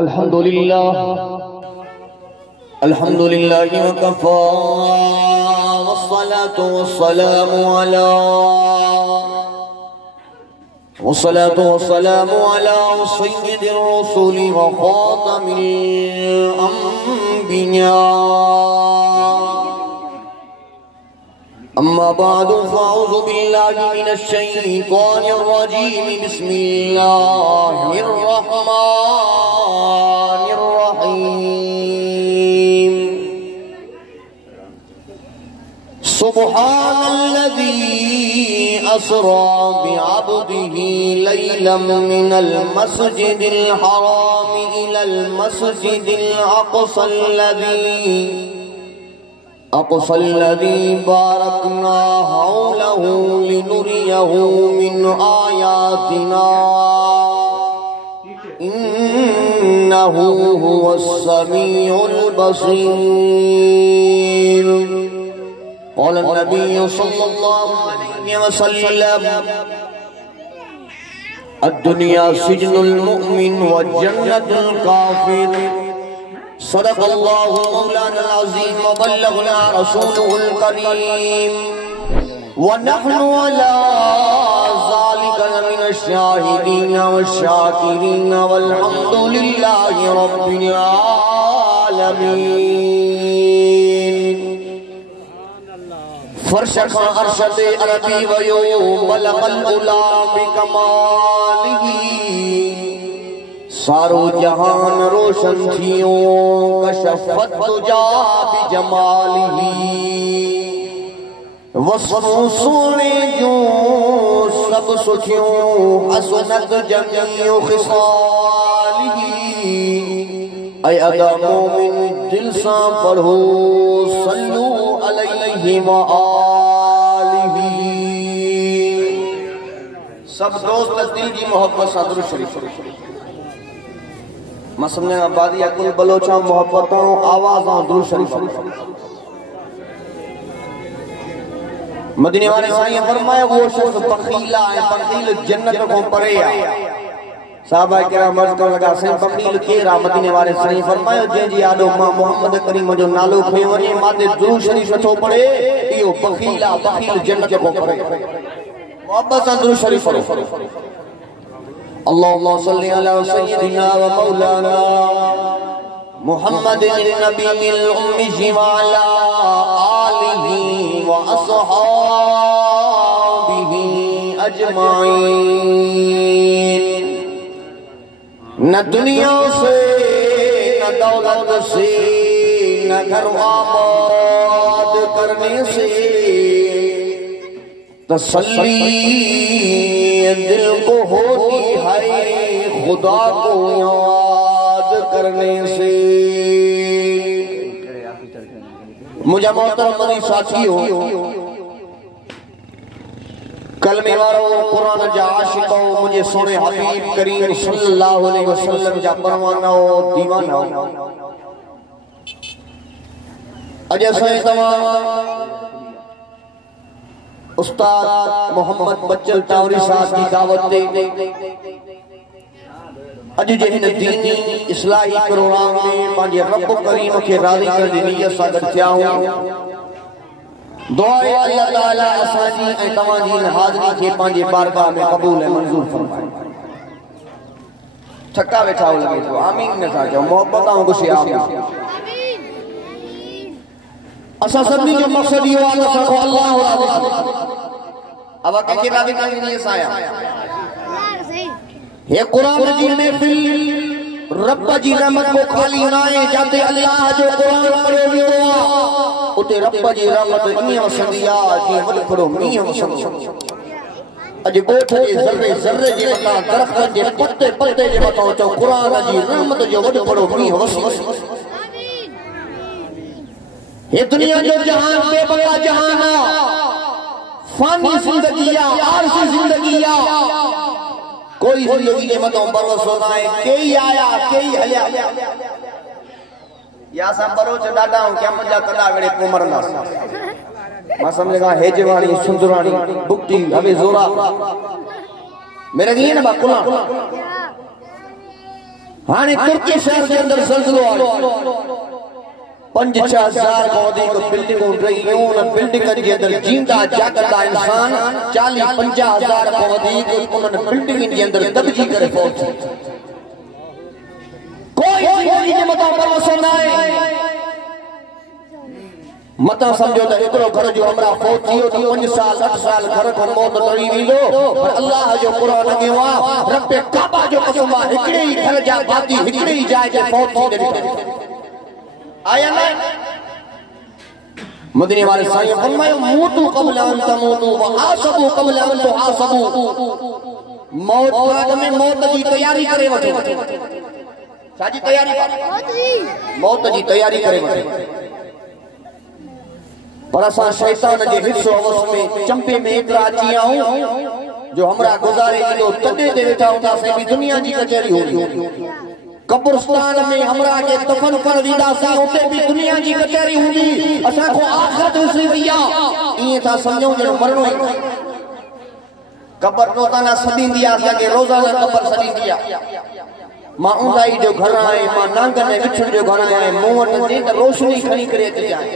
अल्हम्दुलिल्लाह वकफ़ा वस्सलातु वस्सलामु अला सय्यिदिर रसूली व ख़ातमिल अंबिया अम्मा बअदु फ़अऊज़ु बिल्लाहि मिनश शैतानिर रजीम बिस्मिल्लाहिर रहमानिर रहीम सुब्हानल्लज़ी अस्रा बिअब्दिही लैलन मिनल मस्जिदिल हराम इलल मस्जिदिल अक़सल्लज़ी बारकना हौलहु लिनुरियहु मिन आयातिना इन्नहु हुवस्समीउल बसीर। क़ाल नबी सल्लल्लाहु अलैहि वसल्लम अद्दुनिया सिजनुल मुमिन व जन्नतुल काफिर। सदक़ल्लाहु मौलाना अज़ीम व बल्लगना रसूलुहुल करीम व नहनु अला ज़ालिका लमिनश शाहिदीन वश्शाकिरीन वल्हम्दुलिल्लाहि रब्बिल आलमीन। फर्श अरशद अरबी वयो बलगल उला बिकमालिही सारो जहान रोशन थियो कशफत तुजा बिजमालिही वस्फ़ो सोने जो सब सुठियों हसनत जमीउ खिसालिही। ऐ अदा मोमिन दिल सा पढ़ो सल्लू अलैहि व आलिही। सब दोस्त दिल जी मोहब्बत सा दुरूद शरीफ मसलन आबादी कुल बलोचा मोहब्बतों आवाज़ों दुरूद शरीफ। मदीने वाले साईं फरमाया वो शख्स बखीला है, बखील जन्नत को परे है। साहबा किराम मर्द को लगा साईं बखील केरा? मदीने वाले साईं फरमाया जे जी आडो मां मोहम्मद करीम जो नालो खयो वने माते दुरूद शरीफ छो पढ़े इयो बखीला, बखील जन्नत को परे। मोहब्बत सा दुरूद शरीफ पढ़ो। अल्लाहुम्मा सल्लि अला सय्यिदिना व मौलाना मुहम्मदिन नबिय्यिल उम्मी व अला आलिही व अस्हाबिही अजमाइन। न दुनिया से न दौलत से न घर आबाद करने से तसल्ली दिल को होती है खुदा को याद करने से। मुझे मोहतरम मनी साथियों, कलमे वारो कुरान जा आशिको मुझे सोने हबीब करीम सल्लल्लाहु अलैहि वसल्लम जा परवाना दीवाना। अजय साईं तमाम उस्ताद मोहम्मद बच्चल टावरी साहब की दावत दे अज जे हिन दीनी इस्लाही प्रोग्राम में पंहिंजे रब करीम के राज़ी करण जी नियत सां गॾु थिया आहियूं। दुआ आहे अल्लाह ताला असांजी ऐं तव्हांजी हिन हाज़िरी खे पंहिंजे बारगाह में क़बूल ऐं मंज़ूर फरमाए। थका वेठा लॻे थो, आमीन नथा चओ, मोहब्बत ऐं गुस्से आमीन। असां सभिनी जो मक़सद इहो आहे त असां अल्लाह राज़ी थिए। अब कंहिंखे राज़ी करण जी नियत सां आया ये कुरान जी महफिल रब जी रहमत को खाली ना है। जाते अल्लाह जो कुरान पढ़ियो वियो आहे उते रब जी रहमत ईअं वसंदी आहे जीअं वॾो थोरो मींहुं वसंदो। अॼु ॻोठ जे ज़र्रे ज़र्रे जे मथां, दरख़्तनि जे पते पते जे मथां चओ कुरान जी रहमत जो वॾो थोरो मींहुं वसी। ये दुनिया जो जहान बेबका जहान आहे, फानी ज़िंदगी आहे, आरज़ी ज़िंदगी आहे। कोई जिंदगी के मतो भरोसो ना है, कई आया कई हलिया या सब बरोच डाडा क्या मजा कदा वेड़े कोमरना मां समझेगा हेजवाणी सुंदराणी बुक्ति हमें जोरा मेरे दिए ना बाकुला हाने तुर्की शहर के अंदर ज़ल्ज़लो आयो 5-6,000 को अधिक बिल्डिंग रही उन बिल्डिंग के अंदर जींदा जागता इंसान 40-50,000 को अधिक उन बिल्डिंग के अंदर दबजी करे पहुंचे कोई जिंदगी के मता भरोसा ना है मता समझो तो एकरो घर जो हमरा फौत थियो तो 5 साल 8 साल घर को मौत टरी विंदो पर अल्लाह जो कुरान में वा रब काबा जो कसम हिकड़े ही घर जा बाती हिकड़े ही जाए जे फौत थी आया ना मदीने वाले साईं फरमायो मूतू क़ब्ल अन तमूतू व आसबू क़ब्ल अन तुहासबू मौत बाद में मौत की तैयारी करे वठो साजी तैयारी मौत की तैयारी करे वठो पर असा शैतान के हिस्सो अवस में चंपे में इतरा अची आऊं जो हमरा गुजारे जो तडे दे वेठा होता से भी दुनिया की कचहरी होगी कब्रिस्तान में हमरा के दफन कर दीदा से उते भी दुनिया की कचहरी होगी असा को आखिरत विसरी वया ये था समझो जो मरणो कब्र रोजाना सदी दिया सके रोजाना कब्र सदी दिया मां ऊंदाई जो घर आए मां नांगन में विछड़ जो घर आए मोहन दे त रोशनी खणी करे ते जाए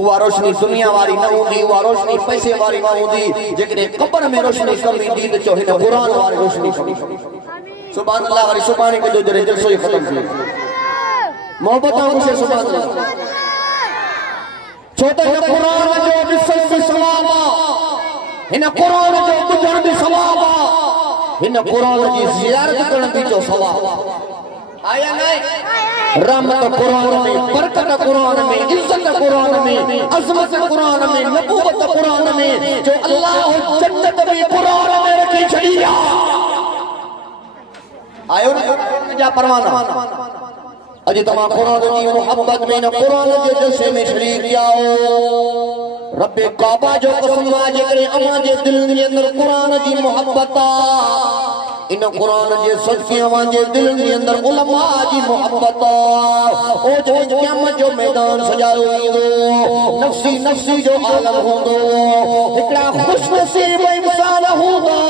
उवा रोशनी दुनिया वाली न होंदी उवा रोशनी पैसे वाली न होंदी जेकरे कब्र में रोशनी कमी दी त चो हिन कुरान वाली रोशनी कमी सुभान अल्लाह वाली सुभान के जो जरे जलसो खत्म थी मोहब्बत से सुभान अल्लाह छोटे कुरान जो बिसल भी सवाब हिन कुरान जो बुझण भी सवाब हिन कुरान की जियारत करण भी जो सवाब आया नहीं रहमत कुरान में बरकत कुरान में इज्जत कुरान में अजमत कुरान में नबूवत कुरान में जो अल्लाह जन्नत में कुरान में रखी छड़िया आयो जा परवाना अजी तमा कुरान की मोहब्बत में न कुरान के जलसे में शरीक जाओ रब काबा जो कसम आज करे अमा जे दिल के अंदर कुरान की मोहब्बत इन कुरान जे सदके अमा जे दिल के अंदर उलमा की मोहब्बत ओ जो क़यामत जो मैदान सजायो ईंदो नफ्सी नफ्सी जो आलम होंदो एकड़ा खुशनसीब इंसान होंदा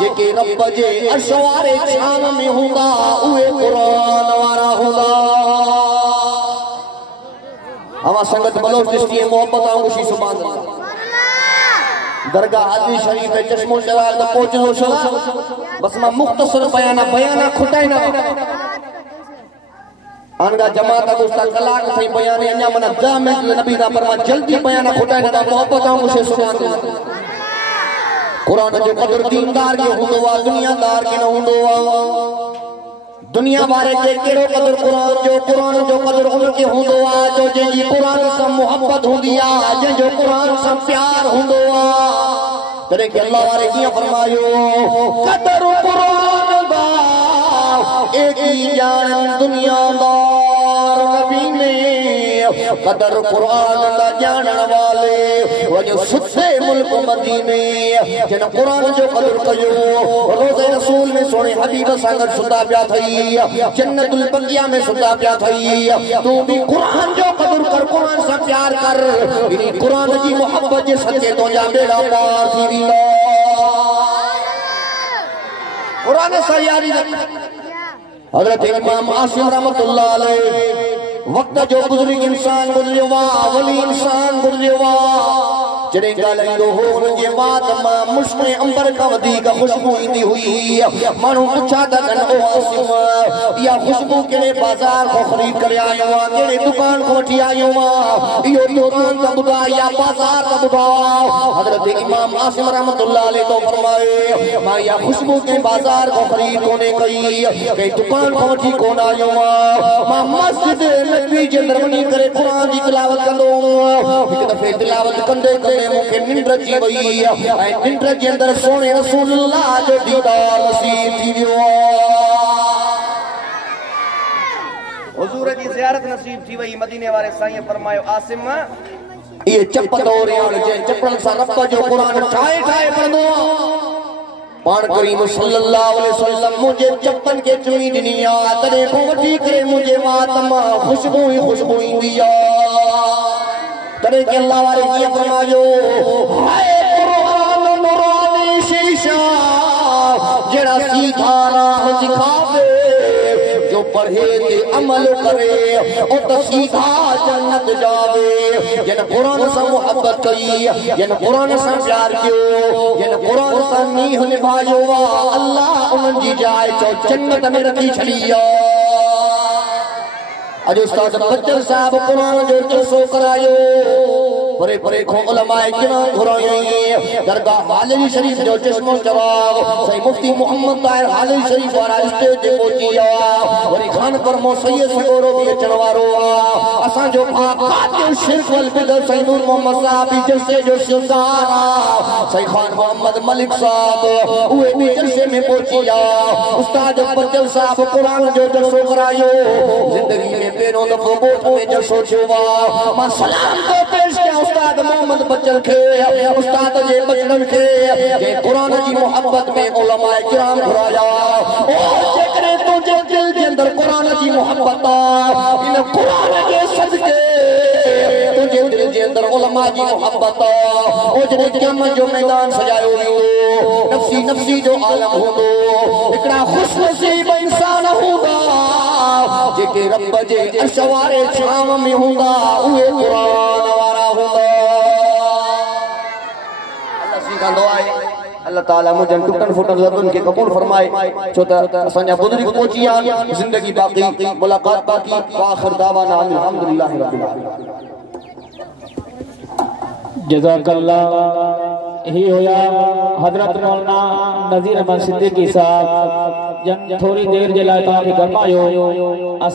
जेके रब जे अर्श वारे छाम में होंदा उहे कुरान वारा होंदा हवा संगत बलोच दृष्टि मोहब्बत खुशी सुभान अल्लाह दरगाह हाजी शरीफ पे चश्मो जलाल तो पहुंचो शला बस मां मुख्तसर बयाना खुटाई ना अनगा जमात गुस्ता कलाक थई बयान अन्या मना 10 मिनट नबी दा फरमा जल्दी बयाना खुटाई ना मोहब्बत खुशी सुभान अल्लाह कुरान जो कदर दीनदार के हुंदो वा दुनियादार के न हुंदो वा दुनिया बारे के केड़ो कदर कुरान जो कदर उम्र के हुंदो वा जो जी कुरान से मोहब्बत हुंदी आ जो कुरान से प्यार हुंदो वा तरे के अल्लाह वाले किया फरमायो कदर कुरान दा एक ही जान दुनियादार नबी ने कदर कुरान दा जानन वाले वजो सुते मुल्क मदीने जन कुरान जो कदर कयो रोज़े रसूल में सोने हबीब संगत सुदा प्या थई जन्नतुल बगिया में सुदा प्या थई तू भी कुरान जो कदर कर कुरान से प्यार कर इनी कुरान की मोहब्बत जे सच्चे तो जा बेड़ा पार थी विला कुरान से यारी हजरत इमाम आसिम रहमतुल्लाह अलैह वक्त जो गुजरी इंसान गुजरियो वा वली इंसान गुजरियो वा जड़े गालंदो हो उनके बाद मां मुश्क अंबर का वधी का खुशबू इंदी हुई मानो पूछा त कन ओ आसिम या खुशबू केने बाजार को खरीद कर आयो वा केने दुकान को उठी आयो वा यो दुकान का बुदा या बाजार का बुदा हजरत इमाम आसिम रहमतुल्लाह अलैह तो फरमाए मां या खुशबू के बाजार को खरीद कोने कई कई दुकान को उठी कोन आयो वा मां मस्जिद नबी जे अंदर वनी करे कुरान की तिलावत कंदो एक दफे तिलावत कंदे मुखे निंद्र जी वई ऐ निंद्र जे अंदर सोने रसूलुल्लाह जो दीदार नसीब थी वियो हुजूर जी ज़ियारत नसीब थी वई मदीने वाले साईं फरमायो आसिम ये चप्पल और जे चप्पल सा रब जो कुरान ठाए पढ़दो पान करीम सल्लल्लाहु अलैहि वसल्लम मुझे चप्पल के चुनी दुनिया तने को वठी करे मुझे मातमा खुशबू ही खुशबू इंदिया त करे के अल्लाह वाले जी फरमायो हाय कुरान नूरानी शीशा जेड़ा सीधा राह दिखावे जो पढ़े ते अमल करे ओ तो सीधा जन्नत जावे जिन कुरान से मोहब्बत कई जिन कुरान से प्यार कियो जिन कुरान से नीह निभायो अल्लाह उन जी जाए तो जन्नत में रखी छड़िया अज उस्ताद बच्चन साहब कुरान जो जलसो करायो परे परे खो उलमाए किराम घुराई दरगाह हालवी शरीफ जो चश्मो जवाब सही मुफ्ती मोहम्मद ताहिर हालवी शरीफ वाला स्टेज ते पहुंची आ वरी खान पर मो सैयद सगोरो भी अचण वारो आ असा जो कातिल शिरक वल बिदअत सही नूर मोहम्मद साहब भी जलसे जो सिलसिलार आ सही खान मोहम्मद मलिक साहब उहे भी जलसे में पहुंची आ उस्ताद बच्चन साहब कुरान जो जलसो करायो जिंदगी में पेरों दफो बोट में जलसो थियो आ मां सलाम तो पेश किया उस्ताद मोहम्मद बच्चन खे उस्ताद जे बचन खे जे कुरान जी मोहब्बत में उलमाए किराम घुराया और जेकरे तुझे दिल के अंदर कुरान जी मोहब्बत इन कुरान के सदके तुझे दिल के अंदर उलमा जी मोहब्बत ओ जे क़यामत जो मैदान सजायो हुंदो नफ्सी नफ्सी जो आलम हुंदो एकड़ा खुशनसीब इंसान हुंदा जेके रब जे अर्श वारे छाव में हुंदा उहे कुरान वारा हुंदा अल्लाह सिखांदो आहे अल्लाह ताला मुझन टुटन फुटन लतन के कबूल फरमाए छो त असांजा बुजुर्ग पहुंची आन जिंदगी बाकी मुलाकात बाकी आखिर दावाना अल्हम्दुलिल्लाह रब्बिल आलमीन जज़ाकल्लाह ही होया हजरत मौलाना नज़ीर अहमद सिद्दीकी साहब जन थोड़ी देर जे लाए तव्हांखे गरमायो